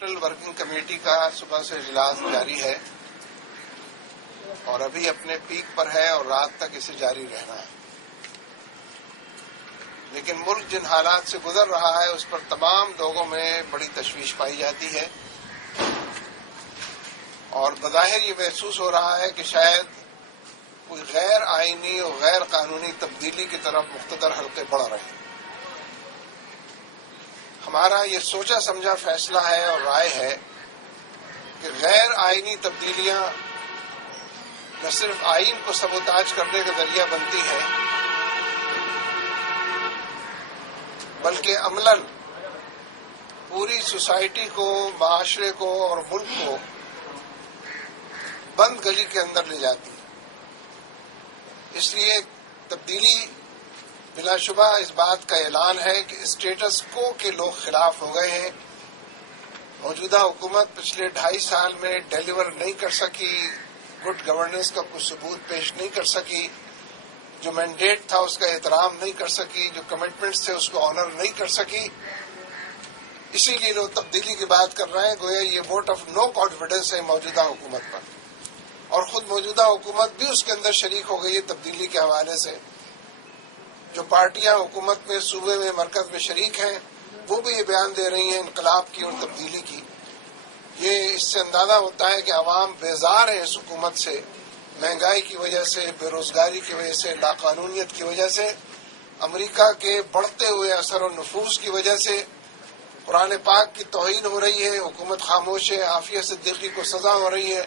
Central working committee کا صبح سے اجلاس جاری ہے اور ابھی اپنے پیک پر ہے اور رات تک اسے جاری رہنا ہے، لیکن ملک جن حالات سے گزر رہا ہے اس پر تمام لوگوں میں بڑی تشویش پائی جاتی ہے اور بظاہر یہ محسوس ہو رہا ہے کہ شاید کوئی غیر آئینی اور غیر قانونی تبدیلی کی طرف مقتدر حلقے بڑھ رہے ہیں۔ ہمارا یہ سوچا سمجھا فیصلہ ہے اور رائے ہے کہ غیر آئینی تبدیلیاں نہ صرف آئین کو سبوتاج کرنے کا ذریعہ بنتی ہے بلکہ عملاً پوری سوسائٹی کو، معاشرے کو اور ملک کو بند گلی کے اندر لے جاتی ہے۔ اس لیے تبدیلی بلا شبہ اس بات کا اعلان ہے کہ اسٹیٹس کو کے لوگ خلاف ہو گئے ہیں۔ موجودہ حکومت پچھلے 2.5 سال میں ڈیلیور نہیں کر سکی، گڈ گورننس کا کوئی ثبوت پیش نہیں کر سکی، جو مینڈیٹ تھا اس کا احترام نہیں کر سکی، جو کمٹمنٹس تھے اس کو آنر نہیں کر سکی۔ اسی لیے لوگ تبدیلی کی بات کر رہے ہیں، گویا یہ ووٹ آف نو کانفیڈنس ہے موجودہ حکومت پر، اور خود موجودہ حکومت بھی اس کے اندر شریک ہو گئی ہے تبدیلی کے حوالے سے۔ جو پارٹیاں حکومت میں، صوبے میں، مرکز میں شریک ہیں وہ بھی یہ بیان دے رہی ہیں انقلاب کی اور تبدیلی کی۔ یہ اس سے اندازہ ہوتا ہے کہ عوام بیزار ہے اس حکومت سے، مہنگائی کی وجہ سے، بے روزگاری کی وجہ سے، لاقانونیت کی وجہ سے، امریکہ کے بڑھتے ہوئے اثر و نفوذ کی وجہ سے۔ قرآن پاک کی توہین ہو رہی ہے، حکومت خاموش ہے، عافیہ صدیقی کو سزا ہو رہی ہے،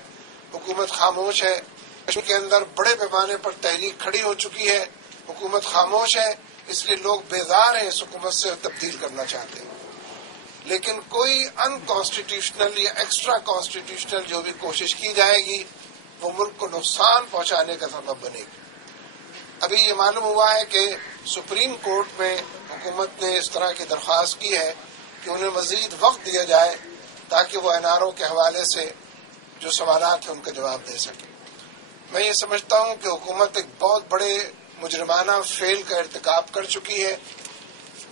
حکومت خاموش ہے۔ کشمیر کے اندر بڑے پیمانے پر تحریک کھڑی ہو چکی ہے، حکومت خاموش ہے، اس لیے لوگ بیزار ہیں، اس حکومت سے تبدیل کرنا چاہتے ہیں۔ لیکن کوئی ان کانسٹیٹیوشنل یا ایکسٹرا کانسٹیٹیوشنل جو بھی کوشش کی جائے گی وہ ملک کو نقصان پہنچانے کا سبب بنے گی۔ ابھی یہ معلوم ہوا ہے کہ سپریم کورٹ میں حکومت نے اس طرح کی درخواست کی ہے کہ انہیں مزید وقت دیا جائے تاکہ وہ این آر او کے حوالے سے جو سوالات ہیں ان کا جواب دے سکے۔ میں یہ سمجھتا ہوں کہ حکومت ایک بہت بڑے مجرمانہ فیل کا ارتکاب کر چکی ہے۔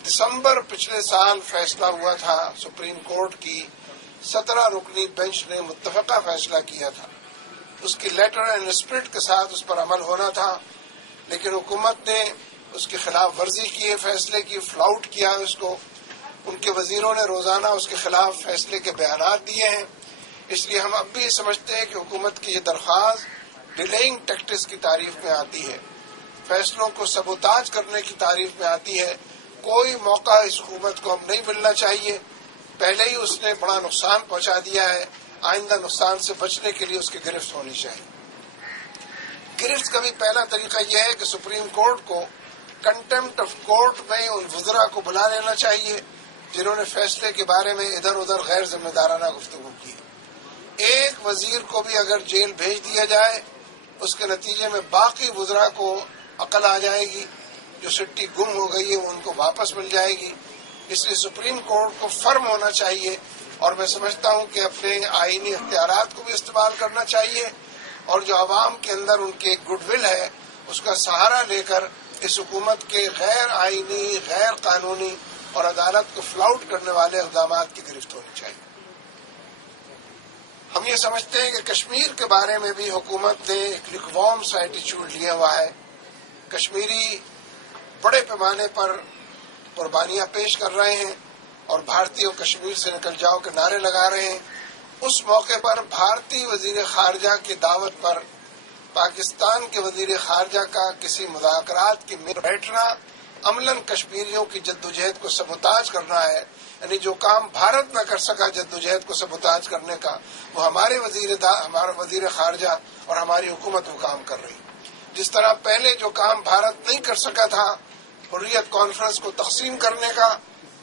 دسمبر پچھلے سال فیصلہ ہوا تھا، سپریم کورٹ کی 17 رکنی بینچ نے متفقہ فیصلہ کیا تھا، اس کی لیٹر اینڈ اسپرٹ کے ساتھ اس پر عمل ہونا تھا، لیکن حکومت نے اس کی خلاف ورزی کی ہے، فیصلے کی فلاؤٹ کیا اس کو۔ ان کے وزیروں نے روزانہ اس کے خلاف فیصلے کے بیانات دیے ہیں۔ اس لیے ہم اب بھی یہ سمجھتے ہیں کہ حکومت کی یہ درخواست ڈیلیئنگ ٹیکٹکس کی تعریف میں آتی ہے، فیصلوں کو سبوتاج کرنے کی تعریف میں آتی ہے۔ کوئی موقع اس حکومت کو اب نہیں ملنا چاہیے، پہلے ہی اس نے بڑا نقصان پہنچا دیا ہے، آئندہ نقصان سے بچنے کے لیے اس کی گرفت ہونی چاہیے۔ گرفت کا بھی پہلا طریقہ یہ ہے کہ سپریم کورٹ کو کنٹمپٹ آف کورٹ میں ان وزراء کو بلا لینا چاہیے جنہوں نے فیصلے کے بارے میں ادھر ادھر غیر ذمہ دارانہ گفتگو کی۔ ایک وزیر کو بھی اگر جیل بھیج دیا جائے اس کے نتیجے میں باقی وزراء کو عقل آ جائے گی، جو سٹی گم ہو گئی ہے وہ ان کو واپس مل جائے گی۔ اس لیے سپریم کورٹ کو فرم ہونا چاہیے، اور میں سمجھتا ہوں کہ اپنے آئینی اختیارات کو بھی استعمال کرنا چاہیے، اور جو عوام کے اندر ان کی گڈ ول ہے اس کا سہارا لے کر اس حکومت کے غیر آئینی، غیر قانونی اور عدالت کو فلاؤٹ کرنے والے اقدامات کی گرفت ہونی چاہیے۔ ہم یہ سمجھتے ہیں کہ کشمیر کے بارے میں بھی حکومت نے ایک لکوارم سا ایٹیچیوڈ لیا ہوا ہے۔ کشمیری بڑے پیمانے پر قربانیاں پیش کر رہے ہیں اور بھارتیوں کشمیر سے نکل جاؤ کے نعرے لگا رہے ہیں۔ اس موقع پر بھارتی وزیر خارجہ کی دعوت پر پاکستان کے وزیر خارجہ کا کسی مذاکرات کی میں بیٹھنا عملاً کشمیریوں کی جدوجہد کو سبوتاج کرنا ہے۔ یعنی جو کام بھارت نہ کر سکا جدوجہد کو سبوتاج کرنے کا، وہ ہمارا وزیر خارجہ اور ہماری حکومت وہ کام کر رہی۔ جس طرح پہلے جو کام بھارت نہیں کر سکا تھا حریت کانفرنس کو تقسیم کرنے کا،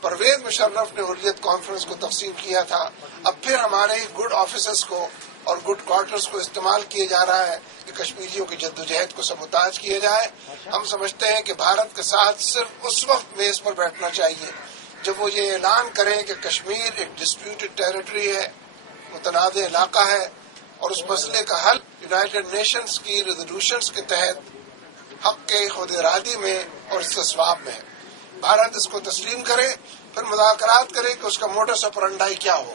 پرویز مشرف نے حریت کانفرنس کو تقسیم کیا تھا، اب پھر ہمارے گڈ آفیسز کو اور گڈ کوارٹرز کو استعمال کیا جا رہا ہے کہ کشمیریوں کی جدوجہد کو سبوتاج کیا جائے۔ ہم سمجھتے ہیں کہ بھارت کے ساتھ صرف اس وقت میز پر بیٹھنا چاہیے جب وہ یہ اعلان کریں کہ کشمیر ایک ڈسپیوٹڈ ٹیریٹری ہے، متنازع علاقہ ہے، اور اس مسئلے کا حل یونائیٹڈ نیشنز کی ریزولوشنز کے تحت حق کے خود ارادی میں اور استصواب میں ہے۔ بھارت اس کو تسلیم کرے، پھر مذاکرات کرے کہ اس کا موڈس آپرنڈائی کیا ہوگا۔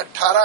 18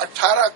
18